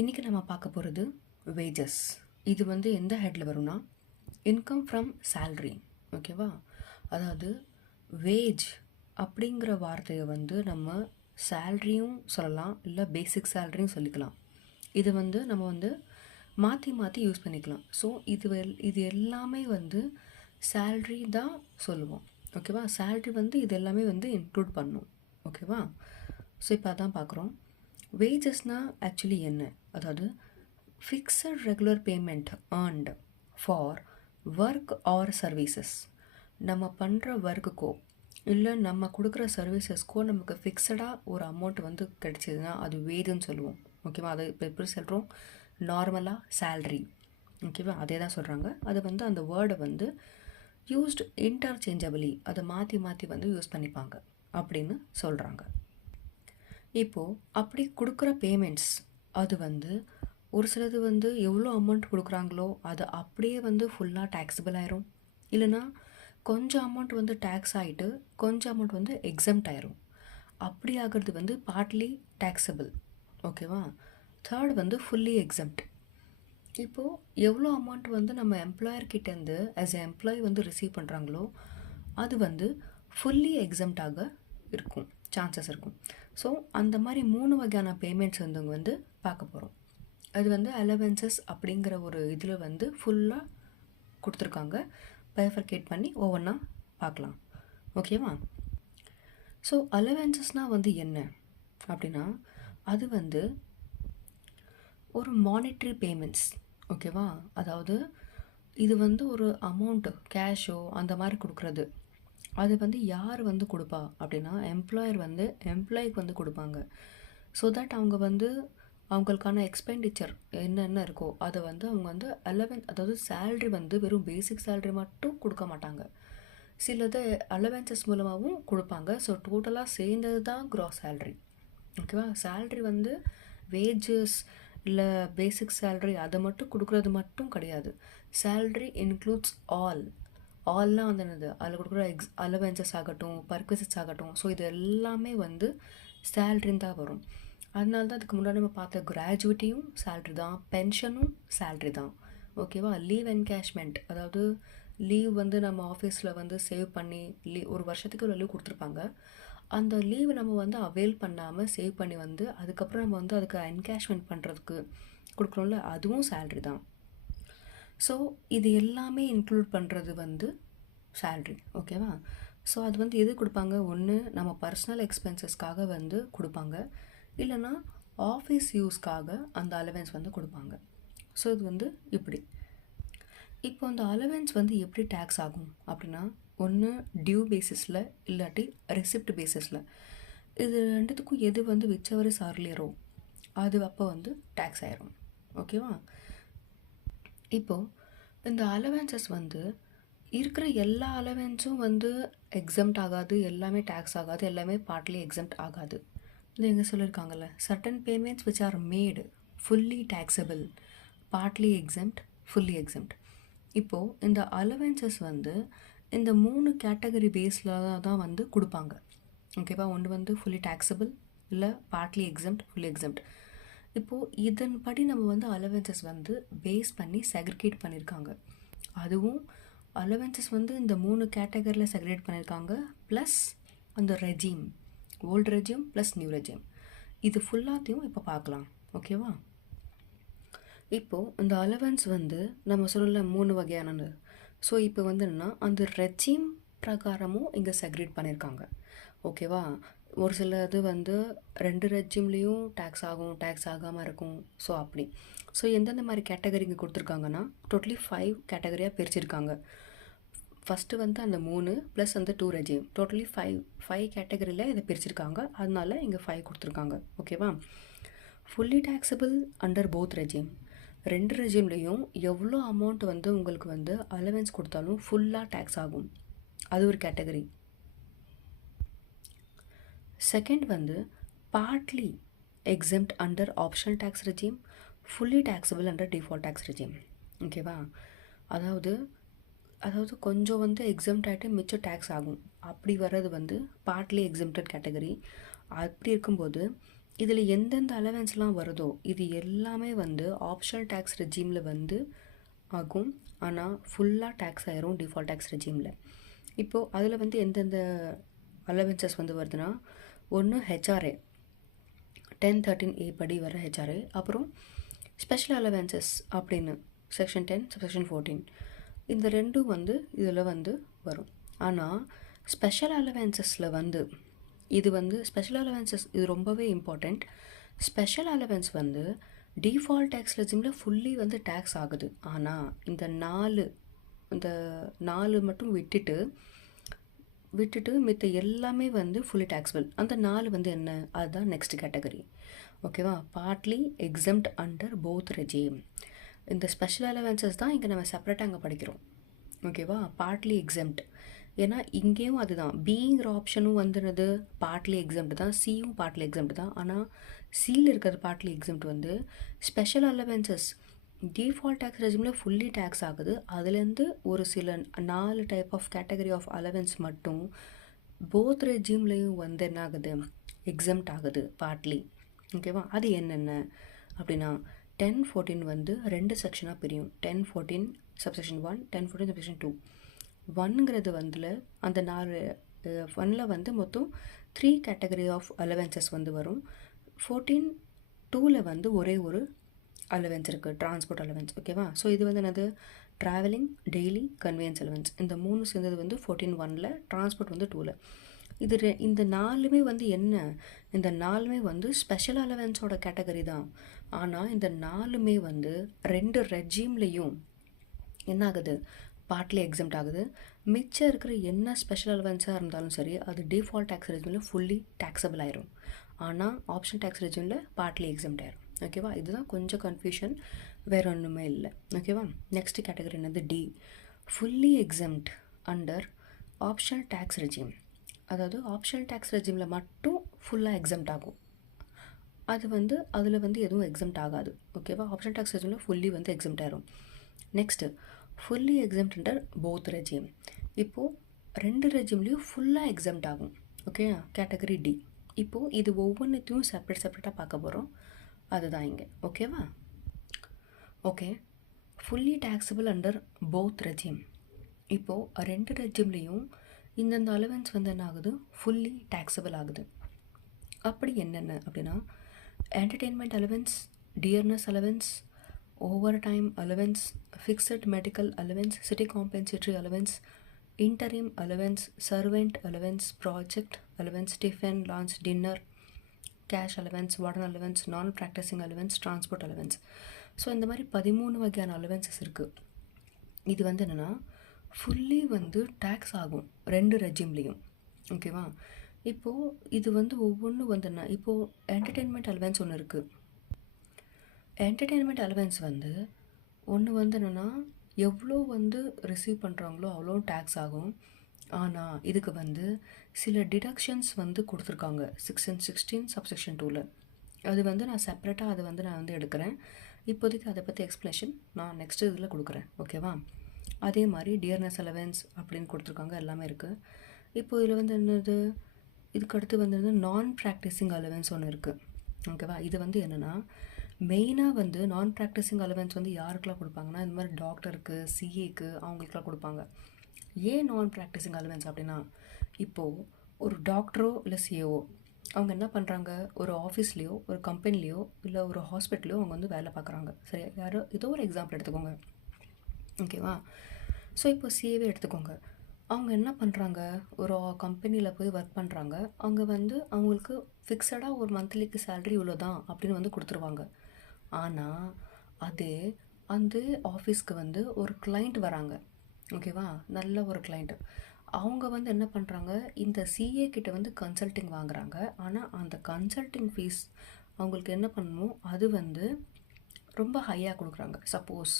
இன்றைக்கி நம்ம பார்க்க போகிறது வேஜஸ் இது வந்து எந்த ஹெட்டில் வரும்னா இன்கம் ஃப்ரம் சேல்ரி ஓகேவா அதாவது வேஜ் அப்படிங்கிற வார்த்தையை வந்து நம்ம சேல்ரியும் சொல்லலாம் இல்லை பேசிக் சேல்ரியும் சொல்லிக்கலாம். இது வந்து நம்ம வந்து மாற்றி மாற்றி யூஸ் பண்ணிக்கலாம். ஸோ இது இது எல்லாமே வந்து சேல்ரி தான் சொல்லுவோம் ஓகேவா சேல்ரி வந்து இது எல்லாமே வந்து இன்க்ளூட் பண்ணும் ஓகேவா ஸோ இப்போ அதான் பார்க்குறோம். வேஜஸ்னால் ஆக்சுவலி என்ன? அதாவது fixed regular payment earned for work or services நம்ம பண்ணுற ஒர்க்குக்கோ இல்லை நம்ம கொடுக்குற சர்வீசஸ்க்கோ நமக்கு ஃபிக்ஸடாக ஒரு அமௌண்ட் வந்து கிடைச்சதுன்னா அது வேஜுன்னு சொல்லுவோம். ஓகேவா அது இப்போ எப்படி சொல்கிறோம் நார்மலாக சேல்ரி ஓகேவா அதே தான் சொல்கிறாங்க அது வந்து அந்த வேர்டை வந்து யூஸ்டு இன்டர்சேஞ்சபிளி அதை மாற்றி மாற்றி வந்து யூஸ் பண்ணிப்பாங்க அப்படின்னு சொல்கிறாங்க இப்போது அப்படி கொடுக்குற பேமெண்ட்ஸ் அது வந்து ஒரு சிலது வந்து எவ்வளோ அமௌண்ட் கொடுக்குறாங்களோ அது அப்படியே வந்து ஃபுல்லாக டேக்ஸபிள் ஆயிரும். இல்லைன்னா கொஞ்சம் அமௌண்ட் வந்து டேக்ஸ் ஆகிட்டு கொஞ்சம் அமௌண்ட் வந்து எக்ஸம்ட் ஆயிரும். அப்படி ஆகிறது வந்து பார்ட்லி டேக்ஸபிள் ஓகேவா தேர்ட் வந்து ஃபுல்லி எக்ஸம்ட் இப்போது எவ்வளோ அமௌண்ட் வந்து நம்ம எம்ப்ளாயர்கிட்டேருந்து ஆஸ் எ எம்ப்ளாயி வந்து ரிசீவ் பண்ணுறாங்களோ அது வந்து ஃபுல்லி எக்ஸம்டாக இருக்கும். சான்சஸ் இருக்கும். ஸோ அந்த மாதிரி மூணு வகையான பேமெண்ட்ஸ் வந்து இங்கே வந்து பார்க்க போகிறோம் அது வந்து அலவன்சஸ் அப்படிங்கிற ஒரு இதில் வந்து ஃபுல்லாக கொடுத்துருக்காங்க. பைஃபர்கேட் பண்ணி ஒவ்வொன்றா பார்க்கலாம். ஓகேவா ஸோ அலவன்சஸ்னால் வந்து என்ன? அப்படின்னா அது வந்து ஒரு மானிட்ரி பேமெண்ட்ஸ் ஓகேவா அதாவது இது வந்து ஒரு அமௌண்ட்டு கேஷோ அந்த மாதிரி கொடுக்குறது. அது வந்து யார் வந்து கொடுப்பா? அப்படின்னா எம்ப்ளாயர் வந்து எம்ப்ளாய்க்கு வந்து கொடுப்பாங்க. ஸோ தட் அவங்க வந்து அவங்களுக்கான எக்ஸ்பெண்டிச்சர் என்னென்ன இருக்கோ அதை வந்து அவங்க வந்து அலவன் அதாவது சேல்ரி வந்து வெறும் பேசிக் சேல்ரி மட்டும் கொடுக்க மாட்டாங்க. சிலது அலவென்சஸ் மூலமாகவும் கொடுப்பாங்க. ஸோ டோட்டலாக சேர்ந்தது தான் க்ராஸ் சேல்ரி ஓகேவா சேல்ரி வந்து வேஜஸ் இல்லை பேசிக் சேல்ரி அதை மட்டும் கொடுக்குறது மட்டும் கிடையாது. சேல்ரி இன்க்ளூட்ஸ் ஆல் ஆல்லாம் வந்து என்னது அதில் கொடுக்குற எக்ஸ் அலவென்சஸ் ஆகட்டும் பர்க்வசஸ் ஆகட்டும் ஸோ இது எல்லாமே வந்து சேல்ரின்னு தான் வரும். அதனால தான் அதுக்கு முன்னாடி நம்ம பார்த்த கிராஜுவிட்டியும் சேல்ரி தான் பென்ஷனும் சேல்ரி தான். ஓகேவா லீவ் என்கேஷ்மெண்ட் அதாவது லீவ் வந்து நம்ம ஆஃபீஸில் வந்து சேவ் பண்ணி லீ ஒரு வருஷத்துக்கு ஒரு லீவ் கொடுத்துருப்பாங்க. அந்த லீவ் நம்ம வந்து அவைல் பண்ணாமல் சேவ் பண்ணி வந்து அதுக்கப்புறம் நம்ம வந்து அதுக்கு என்கேஷ்மெண்ட் பண்ணுறதுக்கு கொடுக்குறோம்ல அதுவும் சேல்ரி தான். ஸோ இது எல்லாமே இன்க்ளூட் பண்ணுறது வந்து சேல்ரி ஓகேவா ஸோ அது வந்து எது கொடுப்பாங்க? ஒன்று நம்ம பர்சனல் எக்ஸ்பென்சஸ்க்காக வந்து கொடுப்பாங்க. இல்லைன்னா ஆஃபீஸ் யூஸ்க்காக அந்த அலவன்ஸ் வந்து கொடுப்பாங்க. ஸோ இது வந்து இப்படி. இப்போ அந்த அலவன்ஸ் வந்து எப்படி டேக்ஸ் ஆகும் அப்படின்னா ஒன்று டியூ பேசிஸில் இல்லாட்டி ரெசிப்ட் பேசிஸில் இது ரெண்டுத்துக்கும் எது வந்து விச்சவரி சார்லியரோ அது அப்போ வந்து டேக்ஸ் ஆயிரும் ஓகேவா இப்போது இந்த அலவன்சஸ் வந்து இருக்கிற எல்லா அலவன்ஸும் வந்து எக்ஸம்ட் ஆகாது எல்லாமே டேக்ஸ் ஆகாது எல்லாமே பார்ட்லி எக்ஸம்ட் ஆகாது. இது எங்கே சொல்லியிருக்காங்கல்ல certain payments which are made fully taxable partly exempt fully exempt இப்போது இந்த அலவன்சஸ் வந்து இந்த மூணு கேட்டகரி பேஸில் தான் வந்து கொடுப்பாங்க. ஓகேவா ஒன்று வந்து ஃபுல்லி டேக்ஸபிள் இல்லை பார்ட்லி எக்ஸம்ட் ஃபுல்லி எக்ஸம்ட் இப்போது இதன்படி நம்ம வந்து அலவன்சஸ் வந்து பேஸ் பண்ணி செக்ரிகேட் பண்ணியிருக்காங்க அதுவும் அலவன்சஸ் வந்து இந்த மூணு கேட்டகரியில் செக்ரிகேட் பண்ணியிருக்காங்க ப்ளஸ் அந்த regime old regime plus new regime இது ஃபுல்லாத்தையும் இப்போ பார்க்கலாம். ஓகேவா இப்போது இந்த அலவன்ஸ் வந்து நம்ம சொல்லல மூணு வகையானது. ஸோ இப்போ வந்து என்னென்னா அந்த ரெஜிம் பிரகாரமும் இங்கே செக்ரேட் பண்ணியிருக்காங்க ஓகேவா ஒரு சில இது வந்து ரெண்டு ரெஜிம்லேயும் டேக்ஸ் ஆகும் டேக்ஸ் ஆகாமல் இருக்கும். ஸோ அப்படி. ஸோ எந்தெந்த மாதிரி கேட்டகரி இங்கே கொடுத்துருக்காங்கன்னா டோட்டலி ஃபைவ் கேட்டகரியாக பிரிச்சிருக்காங்க. ஃபஸ்ட்டு வந்து அந்த மூணு ப்ளஸ் அந்த two regime totally five five கேட்டகரியில் இதை பிரிச்சிருக்காங்க. அதனால இங்கே ஃபைவ் கொடுத்துருக்காங்க. ஓகேவா fully taxable under both regime ரெண்டு ரெஜிம்லேயும் எவ்வளோ அமௌண்ட் வந்து உங்களுக்கு வந்து அலவன்ஸ் கொடுத்தாலும் ஃபுல்லாக டேக்ஸ் ஆகும். அது ஒரு கேட்டகரி செகண்ட் வந்து partly exempt under optional tax regime fully taxable under default tax regime ஓகேவா அதாவது அதாவது கொஞ்சம் வந்து எக்ஸம்ட் ஆகிட்டு மிச்சம் டேக்ஸ் ஆகும். அப்படி வர்றது வந்து பார்ட்லி எக்ஸம்டட் கேட்டகரி அப்படி இருக்கும்போது இதில் எந்தெந்த அலவன்ஸ்லாம் வருதோ இது எல்லாமே வந்து ஆப்ஷனல் டேக்ஸ் ரெஜீமில் வந்து ஆகும். ஆனால் ஃபுல்லாக டேக்ஸ் ஆயிரும் டிஃபால்ட் டேக்ஸ் ரெஜீமில் இப்போது அதில் வந்து எந்தெந்த அலவன்சஸ் வந்து வருதுன்னா ஒன்று ஹெச்ஆர்ஏ டென் தேர்ட்டின் ஏ படி வர ஹெச்ஆர்ஏ அப்புறம் ஸ்பெஷல் அலவன்சஸ் அப்படின்னு செக்ஷன் டென் செக்ஷன் ஃபோர்டீன் இந்த ரெண்டும் வந்து இதில் வந்து வரும். ஆனால் ஸ்பெஷல் அலவன்சஸில் வந்து இது வந்து ஸ்பெஷல் அலவன்சஸ் இது ரொம்பவே இம்பார்ட்டண்ட் ஸ்பெஷல் அலவன்ஸ் வந்து டிஃபால்ட் டேக்ஸ் ரெஜிமில் ஃபுல்லி வந்து டேக்ஸ் ஆகுது. ஆனால் இந்த நாலு இந்த நாலு மட்டும் விட்டுட்டு விட்டுட்டு மித்த எல்லாமே வந்து ஃபுல்லி டேக்ஸபிள் அந்த நாலு வந்து என்ன? அதுதான் நெக்ஸ்ட் கேட்டகரி ஓகேவா partly exempt under both regime இந்த ஸ்பெஷல் அலவன்சஸ் தான் இங்கே நம்ம செப்பரேட்டாக அங்கே படிக்கிறோம். ஓகேவா பார்ட்லி எக்ஸம்ட் ஏன்னா இங்கேயும் அதுதான். பிங்கிற ஆப்ஷனும் வந்துடுது பார்ட்லி எக்ஸம்ட் தான். சியும் பார்ட்லி எக்ஸம்ட் தான். ஆனால் சியில் இருக்கிற பார்ட்லி எக்ஸம்ட் வந்து ஸ்பெஷல் அலவன்சஸ் டிஃபால்ட் டேக்ஸ் ரெஜிமில் ஃபுல்லி டேக்ஸ் ஆகுது. அதுலேருந்து ஒரு சில நாலு type of category of allowance மட்டும் போத் ரெஜிம்லேயும் வந்து என்ன ஆகுது? எக்ஸம்ட் ஆகுது பார்ட்லி ஓகேவா அது என்னென்ன? அப்படின்னா டென் ஃபோர்டீன் வந்து ரெண்டு செக்ஷனாக பிரியும். Ten fourteen subsection one ten fourteen subsection two ஒன்னுங்கிறது வந்துல அந்த நாலு ஒன்னில் வந்து மொத்தம் த்ரீ கேட்டகரி ஆஃப் அலவன்சஸ் வந்து வரும். ஃபோர்டீன் டூவில் வந்து ஒரே ஒரு அலவென்ஸ் இருக்குது ட்ரான்ஸ்போர்ட் அலவென்ஸ் ஓகேவா ஸோ இது வந்து என்னது? ட்ராவலிங் டெய்லி கன்வியன்ஸ் அலவென்ஸ் இந்த மூணு சேர்ந்தது வந்து ஃபோர்டீன் ஒனில் ட்ரான்ஸ்போர்ட் வந்து டூவில் இது ரெ இந்த நாலுமே வந்து என்ன? இந்த நாலுமே வந்து ஸ்பெஷல் அலவென்ஸோட கேட்டகரி தான். ஆனால் இந்த நாலுமே வந்து ரெண்டு ரெஜீம்லேயும் என்ன ஆகுது? பார்ட்லி எக்ஸம்ட் ஆகுது. மிச்சம் இருக்கிற என்ன ஸ்பெஷல் அலவன்ஸாக இருந்தாலும் சரி அது டிஃபால்ட் டேக்ஸ் ரெஜிமில் ஃபுல்லி டேக்ஸபிள் ஆயிரும். ஆனால் ஆப்ஷன் டேக்ஸ் ரெஜிமில் பார்ட்லி எக்ஸம்ட் ஆயிரும். ஓகேவா இதுதான் கொஞ்சம் கன்ஃபியூஷன் வேறு ஒன்றுமே இல்லை. ஓகேவா நெக்ஸ்ட் கேட்டகரி என்னது? The fully exempt under optional tax regime அதாவது ஆப்ஷனல் டேக்ஸ் ரெஜிமில் மட்டும் ஃபுல்லாக எக்ஸம்ட் ஆகும். அது வந்து அதில் வந்து எதுவும் எக்ஸம்ட் ஆகாது. ஓகேவா ஆப்ஷனல் டேக்ஸ் ரெஜிமில் ஃபுல்லி வந்து எக்ஸம்ட் ஆயிரும். Next fully exempt under both regime இப்போது ரெண்டு ரெஜிம்லேயும் ஃபுல்லாக எக்ஸம்ட் ஆகும். ஓகே கேட்டகரி டி இப்போது இது ஒவ்வொன்றத்தையும் செப்பரேட் செப்பரேட்டாக பார்க்க போகிறோம் அதுதான் இங்கே. ஓகேவா okay fully taxable under both regime இப்போது ரெண்டு ரெஜிம்லேயும் இந்தந்த அலவன்ஸ் வந்து என்ன ஆகுது? ஃபுல்லி டேக்ஸபிள் ஆகுது. அப்படி என்னென்ன அப்படின்னா entertainment allowance dearness allowance overtime allowance fixed medical allowance city compensatory allowance interim allowance servant allowance project allowance tiffin lunch dinner cash allowance warden allowance non practising allowance transport allowance so இந்த மாதிரி பதிமூணு வகையான allowances இருக்குது இது வந்து என்னென்னா fully வந்து tax ஆகும். ரெண்டு ரெஜிம்லேயும் ஓகேவா இப்போது இது வந்து ஒவ்வொன்றும் வந்து என்ன இப்போது என்டர்டெயின்மெண்ட் அலவன்ஸ் ஒன்று இருக்குது என்டர்டெயின்மெண்ட் அலவன்ஸ் வந்து ஒன்று வந்து என்னென்னா எவ்வளோ வந்து ரிசீவ் பண்ணுறாங்களோ அவ்வளோ டேக்ஸ் ஆகும். ஆனால் இதுக்கு வந்து சில டிடக்ஷன்ஸ் வந்து கொடுத்துருக்காங்க. சிக்ஸ் அண்ட் சிக்ஸ்டீன் சப்செக்ஷன் டூவில் அது வந்து நான் செப்பரேட்டாக அதை வந்து நான் வந்து எடுக்கிறேன். இப்போதைக்கு அதை பற்றி எக்ஸ்ப்ளனேஷன் நான் நெக்ஸ்ட் இதில் கொடுக்குறேன். ஓகேவா அதே மாதிரி டியர்னஸ் அலவன்ஸ் அப்படின்னு கொடுத்துருக்காங்க. எல்லாமே இருக்குது இப்போ இதில் வந்து என்னது? இதுக்கு அடுத்து வந்து நான் ப்ராக்டிஸிங் அலவன்ஸ் ஒன்று இருக்குது ஓகேவா இது வந்து என்னென்னா மெயினாக வந்து நான் ப்ராக்டிஸிங் அலவன்ஸ் வந்து யாருக்கெல்லாம் கொடுப்பாங்கன்னா இந்த மாதிரி டாக்டருக்கு சிஏக்கு அவங்களுக்குலாம் கொடுப்பாங்க. ஏன் நான் ப்ராக்டிஸிங் அலவன்ஸ் அப்படின்னா இப்போது ஒரு டாக்டரோ இல்லை சிஏஓ அவங்க என்ன பண்ணுறாங்க ஒரு ஆஃபீஸ்லேயோ ஒரு கம்பெனிலேயோ இல்லை ஒரு ஹாஸ்பிட்டலையோ அவங்க வந்து வேலை பார்க்குறாங்க. சரி யாரோ? ஏதோ ஒரு எக்ஸாம்பிள் எடுத்துக்கோங்க. ஓகேவா ஸோ இப்போ சிஏவே எடுத்துக்கோங்க. அவங்க என்ன பண்ணுறாங்க ஒரு கம்பெனியில் போய் ஒர்க் பண்ணுறாங்க அவங்க வந்து அவங்களுக்கு ஃபிக்ஸடாக ஒரு மந்த்லிக்கு சேல்ரி இவ்வளோ தான் அப்படின்னு வந்து கொடுத்துருவாங்க. ஆனால் அதே அந்த ஆஃபீஸ்க்கு வந்து ஒரு கிளைண்ட் வராங்க. ஓகேவா? நல்ல ஒரு கிளைண்ட்டு அவங்க வந்து என்ன பண்ணுறாங்க இந்த சிஏ கிட்ட வந்து கன்சல்ட்டிங் வாங்குறாங்க. ஆனால் அந்த கன்சல்ட்டிங் ஃபீஸ் அவங்களுக்கு என்ன பண்ணணும்? அது வந்து ரொம்ப ஹையாக கொடுக்குறாங்க. சப்போஸ்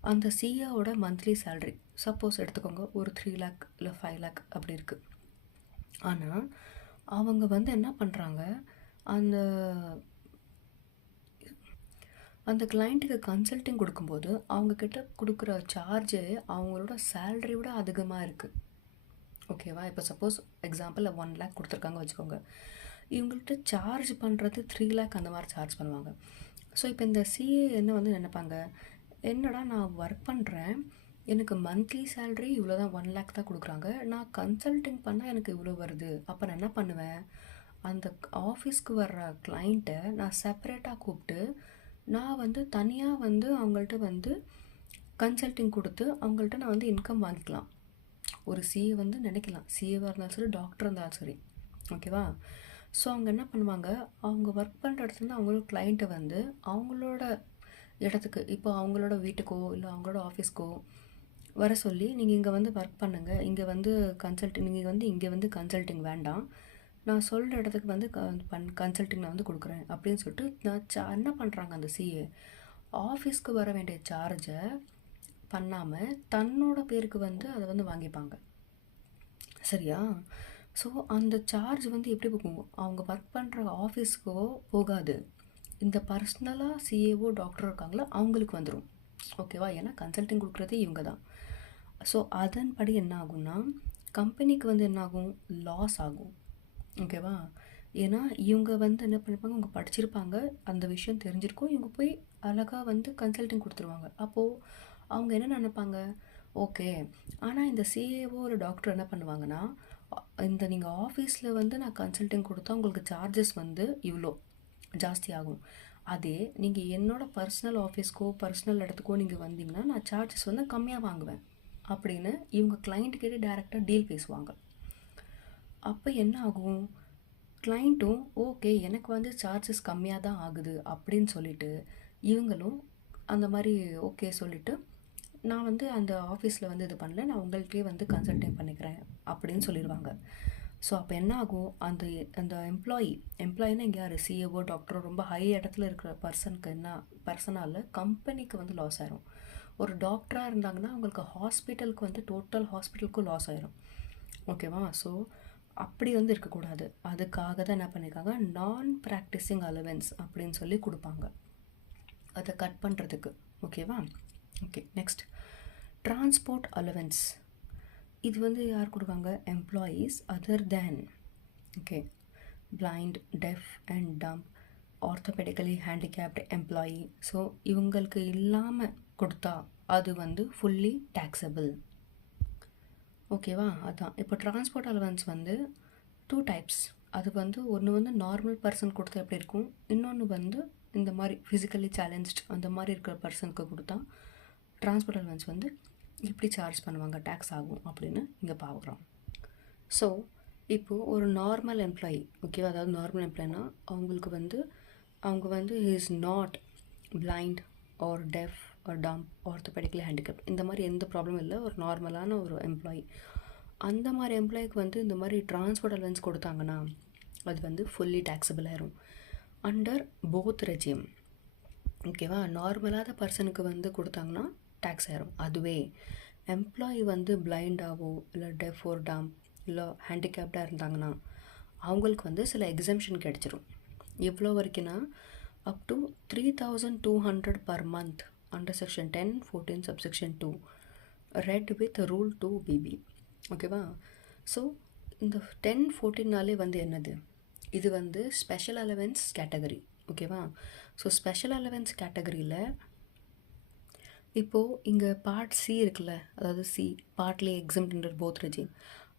அந்த சிஏவோட மந்த்லி சேல்ரி சப்போஸ் எடுத்துக்கோங்க ஒரு த்ரீ லேக் இல்லை ஃபைவ் லேக் அப்படி இருக்குது ஆனால் அவங்க வந்து என்ன பண்ணுறாங்க அந்த அந்த கிளைண்ட்டுக்கு கன்சல்ட்டிங் கொடுக்கும்போது அவங்கக்கிட்ட கொடுக்குற சார்ஜு அவங்களோட சேல்ரி விட அதிகமாக இருக்குது ஓகேவா இப்போ சப்போஸ் எக்ஸாம்பிள் ஒன் லேக் கொடுத்துருக்காங்க வச்சுக்கோங்க. இவங்கள்ட்ட சார்ஜ் பண்ணுறது த்ரீ லேக் அந்த மாதிரி சார்ஜ் பண்ணுவாங்க. ஸோ இப்போ இந்த சிஏ என்ன வந்து நினைப்பாங்க? என்னடா நான் ஒர்க் பண்ணுறேன் எனக்கு மந்த்லி சேலரி இவ்வளோ தான் ஒன் லேக் தான் கொடுக்குறாங்க. நான் கன்சல்டிங் பண்ணால் எனக்கு இவ்வளோ வருது. அப்போ நான் என்ன பண்ணுவேன்? அந்த ஆஃபீஸ்க்கு வர்ற கிளைண்ட்டை நான் செப்பரேட்டாக கூப்பிட்டு நான் வந்து தனியாக வந்து அவங்கள்ட்ட வந்து கன்சல்டிங் கொடுத்து அவங்கள்ட்ட நான் வந்து இன்கம் வாங்கிக்கலாம். ஒரு சிஏ வந்து நினைக்கலாம். சிஏவாக இருந்தாலும் சரி டாக்டர் இருந்தாலும் சரி. ஓகேவா ஸோ அவங்க என்ன பண்ணுவாங்க? அவங்க ஒர்க் பண்ணுற இடத்துல அவங்களோட கிளைண்ட்டை வந்து அவங்களோட இடத்துக்கு இப்போ அவங்களோட வீட்டுக்கோ இல்லை அவங்களோட ஆஃபீஸ்க்கோ வர சொல்லி நீங்கள் இங்கே வந்து ஒர்க் பண்ணுங்கள் இங்கே வந்து கன்சல்டிங் நீங்கள் வந்து இங்கே வந்து கன்சல்டிங் வேண்டாம். நான் சொல்கிற இடத்துக்கு வந்து க பண் கன்சல்டிங் நான் வந்து கொடுக்குறேன் அப்படின்னு சொல்லிட்டு நான் சா என்ன பண்ணுறாங்க அந்த சிஏ ஆஃபீஸ்க்கு வர வேண்டிய சார்ஜை பண்ணாமல் தன்னோட பேருக்கு வந்து அதை வந்து வாங்கிப்பாங்க. சரியா? ஸோ அந்த சார்ஜ் வந்து எப்படி போகும்? அவங்க ஒர்க் பண்ணுற ஆஃபீஸ்க்கோ போகாது. இந்த பர்சனலாக சிஏஓ டாக்டர் இருக்காங்களோ அவங்களுக்கு வந்துடும் ஓகேவா ஏன்னா கன்சல்டிங் கொடுக்குறதே இவங்க தான். ஸோ அதன்படி என்ன ஆகும்னா கம்பெனிக்கு வந்து என்ன ஆகும்? லாஸ் ஆகும். ஓகேவா? ஏன்னா இவங்க வந்து என்ன பண்ணிருப்பாங்க அவங்க படிச்சிருப்பாங்க அந்த விஷயம் தெரிஞ்சிருக்கும். இவங்க போய் அழகாக வந்து கன்சல்டிங் கொடுத்துருவாங்க. அப்போது அவங்க என்ன நினைப்பாங்க? ஓகே ஆனால் இந்த சிஏஓ ஒரு டாக்டர் என்ன பண்ணுவாங்கன்னா இந்த நீங்கள் ஆஃபீஸில் வந்து நான் கன்சல்டிங் கொடுத்தா உங்களுக்கு சார்ஜஸ் வந்து இவ்வளோ ஜாஸ்தி ஆகும். அதே நீங்கள் என்னோடய பர்சனல் ஆஃபீஸ்க்கோ பர்சனல் இடத்துக்கோ நீங்கள் வந்தீங்கன்னா நான் சார்ஜஸ் வந்து கம்மியாக வாங்குவேன். அப்படின்னு இவங்க கிளைண்ட்டுக்கிட்டே டேரெக்டாக டீல் பேசுவாங்க. அப்போ என்ன ஆகும்? கிளைண்ட்டும் ஓகே எனக்கு வந்து சார்ஜஸ் கம்மியாக தான் ஆகுது அப்படின்னு சொல்லிட்டு இவங்களும் அந்த மாதிரி ஓகே சொல்லிட்டு நான் வந்து அந்த ஆஃபீஸில் வந்து இது பண்ணல நான் உங்கள்கிட்டயே வந்து கன்சல்டேட் பண்ணிக்கிறேன் அப்படின்னு சொல்லிடுவாங்க ஸோ அப்போ என்ன ஆகும்? அந்த அந்த எம்ப்ளாயி எம்ப்ளாயினா இங்கே யார்? சிஏஓ டாக்டரோ ரொம்ப ஹை இடத்துல இருக்கிற பர்சனுக்கு என்ன பர்சனால் கம்பெனிக்கு வந்து லாஸ் ஆயிரும். ஒரு டாக்டராக இருந்தாங்கன்னா அவங்களுக்கு ஹாஸ்பிட்டலுக்கு வந்து டோட்டல் ஹாஸ்பிட்டலுக்கும் லாஸ் ஆயிரும். ஓகேவா ஸோ அப்படி வந்து இருக்கக்கூடாது அதுக்காக தான் என்ன பண்ணியிருக்காங்க நான் ப்ராக்டிஸிங் அலவன்ஸ் அப்படின்னு சொல்லி கொடுப்பாங்க. அதை கட் பண்ணுறதுக்கு ஓகேவா ஓகே நெக்ஸ்ட் டிரான்ஸ்போர்ட் அலவன்ஸ் இது வந்து யார் கொடுப்பாங்க employees other than okay blind deaf and dumb orthopaedically handicapped employee so இவங்களுக்கு இல்லாமல் கொடுத்தா அது வந்து ஃபுல்லி டேக்ஸபிள் ஓகேவா? அதான். இப்போ டிரான்ஸ்போர்ட் அலவன்ஸ் வந்து டூ டைப்ஸ் அது வந்து ஒன்று வந்து நார்மல் பர்சன் கொடுத்தா எப்படி இருக்கும்? இன்னொன்று வந்து இந்த மாதிரி ஃபிசிக்கலி சேலஞ்ச்டு அந்த மாதிரி இருக்கிற பர்சனுக்கு கொடுத்தா டிரான்ஸ்போர்ட் அலவன்ஸ் வந்து எப்படி சார்ஜ் பண்ணுவாங்க டேக்ஸ் ஆகும் அப்படின்னு இங்கே பார்க்குறோம் ஸோ இப்போது ஒரு நார்மல் எம்ப்ளாயி ஓகேவா அதாவது நார்மல் எம்ப்ளாயினா அவங்களுக்கு வந்து அவங்க வந்து is not blind or deaf ஒரு டாம்ப் ஆர்த்தோபெடிக்கலி ஹேண்டிகேப் இந்த மாதிரி எந்த ப்ராப்ளமும் இல்லை. ஒரு நார்மலான ஒரு எம்ப்ளாயி அந்த மாதிரி எம்ப்ளாய்க்கு வந்து இந்த மாதிரி டிரான்ஸ்போர்ட் அலவன்ஸ் கொடுத்தாங்கன்னா அது வந்து ஃபுல்லி டேக்ஸபிள் ஆயிரும். அண்டர் போத் ரெஜியம் ஓகேவா நார்மலாத பர்சனுக்கு வந்து கொடுத்தாங்கன்னா டேக்ஸ் ஆயிரும். அதுவே எம்ப்ளாயி வந்து பிளைண்டாவோ இல்லை டெஃப் ஓர் டாம் இல்லை ஹேண்டிகேப்டாக இருந்தாங்கன்னா அவங்களுக்கு வந்து சில எக்ஸம்ஷன் கிடச்சிரும். எவ்வளோ வரைக்கும்னா up to three thousand two hundred per month under section ten fourteen subsection two read with rule two BB ஓகேவா ஸோ இந்த டென் ஃபோர்டீன்னாலே வந்து என்னது? இது வந்து ஸ்பெஷல் அலவன்ஸ் கேட்டகரி ஓகேவா ஸோ ஸ்பெஷல் அலவன்ஸ் கேட்டகரியில் இப்போது இங்கே பார்ட் சி இருக்குல்ல? அதாவது C partly exempt both regime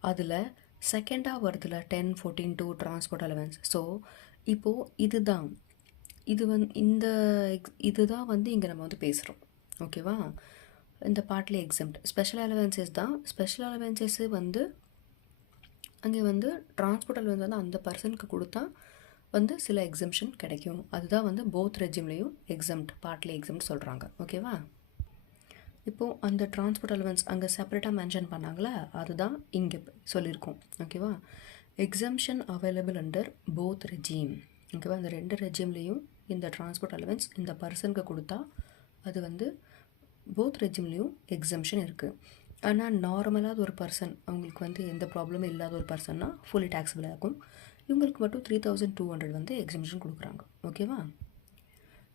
அதில் செகண்டாக வருதுல ten fourteen two transport allowance so இப்போது இதுதான். இது வந்து இந்த ex- இதுதான் வந்து இங்கே நம்ம வந்து பேசுகிறோம் ஓகேவா? இந்த பார்ட்லி எக்ஸம்ட் ஸ்பெஷல் அலவன்சஸ் தான். ஸ்பெஷல் அலவென்சஸ்ஸு வந்து அங்கே வந்து டிரான்ஸ்போர்ட் அலவன்ஸ் வந்து அந்த பர்சனுக்கு கொடுத்தா வந்து சில எக்ஸம்ஷன் கிடைக்கும். அதுதான் வந்து போத் ரெஜிம்லேயும் எக்ஸம்ட் பார்ட்லி எக்ஸம்ட் சொல்கிறாங்க ஓகேவா? இப்போது அந்த டிரான்ஸ்போர்ட் அலவன்ஸ் அங்கே செப்பரேட்டாக மென்ஷன் பண்ணாங்களே? அதுதான் இங்கே சொல்லியிருக்கோம். ஓகேவா? Exemption available under both regime ஓகேவா இந்த ரெண்டு ரெஜிம்லேயும் இந்த டிரான்ஸ்போர்ட் அலவன்ஸ் இந்த பர்சனுக்கு கொடுத்தா அது வந்து போத் ரெஜிம்லேயும் எக்ஸம்ஷன் இருக்குது ஆனால் நார்மலாக ஒரு பர்சன் அவங்களுக்கு வந்து எந்த ப்ராப்ளமும் இல்லாத ஒரு பர்சன்னா ஃபுல்லி டேக்ஸபிளாக இருக்கும் இவங்களுக்கு மட்டும் த்ரீ தௌசண்ட் டூ ஹண்ட்ரட் வந்து எக்ஸம்ஷன் கொடுக்குறாங்க. ஓகேவா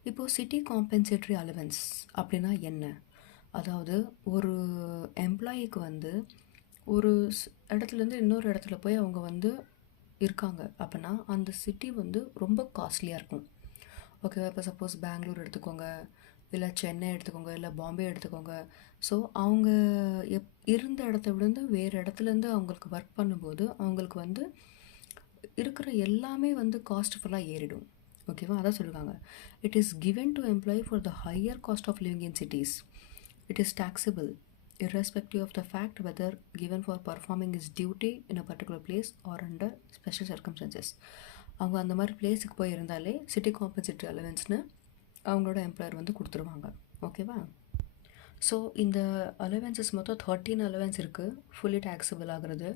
இப்போது சிட்டி காம்பன்சேட்டரி அலவன்ஸ் அப்படின்னா என்ன? அதாவது ஒரு எம்ப்ளாயிக்கு வந்து ஒரு இடத்துலேருந்து இன்னொரு இடத்துல போய் அவங்க வந்து இருக்காங்க. அப்போனா அந்த சிட்டி வந்து ரொம்ப காஸ்ட்லியாக இருக்கும். ஓகேவா இப்போ சப்போஸ் பெங்களூர் எடுத்துக்கோங்க. இல்லை சென்னை எடுத்துக்கோங்க. இல்லை பாம்பே எடுத்துக்கோங்க. ஸோ அவங்க எப் இருந்த இடத்த விழுந்து வேறு இடத்துலேருந்து அவங்களுக்கு ஒர்க் பண்ணும்போது அவங்களுக்கு வந்து இருக்கிற எல்லாமே வந்து காஸ்ட்ஃபுல்லாக ஏறிடும். ஓகேவா அதான் சொல்லுவாங்க it is given to employ for the higher cost of living in cities it is taxable. Irrespective of the fact whether given for performing his duty in a particular place or under special circumstances. அவங்க அந்த மாதிரி பிளேஸுக்கு போய் இருந்தாலே city compensatory அலவன்ஸ்னு அவங்களோட employer வந்து கொடுத்துருவாங்க. ஓகேவா so இந்த அலவன்சஸ் மொத்தம் தேர்ட்டீன் அலவன்ஸ் இருக்குது ஃபுல்லி டேக்ஸபிள் ஆகிறது.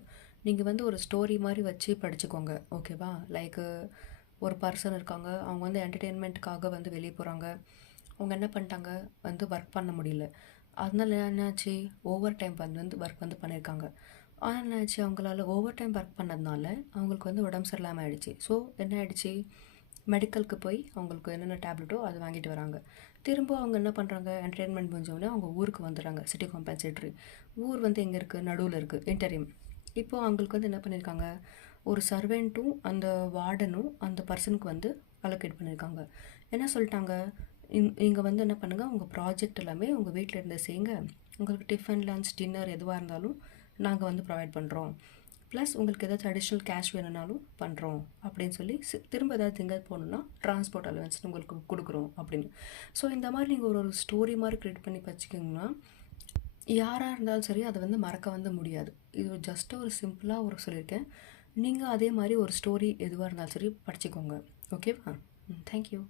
நீங்கள் வந்து ஒரு ஸ்டோரி மாதிரி வச்சு படிச்சுக்கோங்க. ஓகேவா லைக்கு ஒரு பர்சன் இருக்காங்க. அவங்க வந்து என்டர்டெயின்மெண்ட்டுக்காக வந்து வெளியே போகிறாங்க அவங்க என்ன பண்ணிட்டாங்க? வந்து ஒர்க் பண்ண முடியல. அதனால என்னாச்சு? ஓவர் டைம் வந்து வந்து ஒர்க் வந்து பண்ணியிருக்காங்க ஆனால் என்னாச்சு? அவங்களால ஓவர் டைம் ஒர்க் பண்ணதுனால அவங்களுக்கு வந்து உடம்பு சரியில்லாமல் ஆயிடுச்சு. ஸோ என்ன ஆயிடுச்சு? மெடிக்கலுக்கு போய் அவங்களுக்கு என்னென்ன டேப்லெட்டோ அது வாங்கிட்டு வராங்க. திரும்ப அவங்க என்ன பண்ணுறாங்க என்டர்டைன்மெண்ட் முடிஞ்சவொடனே அவங்க ஊருக்கு வந்துடுறாங்க. சிட்டி காம்பன்சேட்டரி ஊர் வந்து எங்கே இருக்குது நடுவில் இருக்குது இன்டரியம் இப்போது அவங்களுக்கு வந்து என்ன பண்ணியிருக்காங்க ஒரு சர்வெண்ட்டும் அந்த வார்டனும் அந்த பர்சனுக்கு வந்து அலோகேட் பண்ணியிருக்காங்க என்ன சொல்லிட்டாங்க? நீங்கள் வந்து என்ன பண்ணுங்கள் உங்கள் ப்ராஜெக்ட் எல்லாமே உங்கள் வீட்டில் இருந்து செய்யுங்க. உங்களுக்கு டிஃபன் லன்ச் டின்னர் எதுவாக இருந்தாலும் நாங்கள் வந்து ப்ரொவைட் பண்ணுறோம் ப்ளஸ் உங்களுக்கு ஏதாச்சும் அடிஷ்னல் கேஷ் வேணும்னாலும் பண்ணுறோம் அப்படின்னு சொல்லி சி- திரும்ப ஏதாவது எங்கே போகணுன்னா டிரான்ஸ்போர்ட் அலவன்ஸ் உங்களுக்கு கொடுக்குறோம் அப்படின்னு. ஸோ இந்த மாதிரி நீங்கள் ஒரு ஒரு ஸ்டோரி மாதிரி க்ரியேட் பண்ணி வச்சுக்கிங்கன்னா யாராக இருந்தாலும் சரி அதை வந்து மறக்க வந்து முடியாது. இது ஜஸ்ட் ஒரு சிம்பிளாக ஒரு சொல்லியிருக்கேன். நீங்கள் அதே மாதிரி ஒரு ஸ்டோரி எதுவாக இருந்தாலும் சரி படிச்சுக்கோங்க. ஓகேவா தேங்க்யூ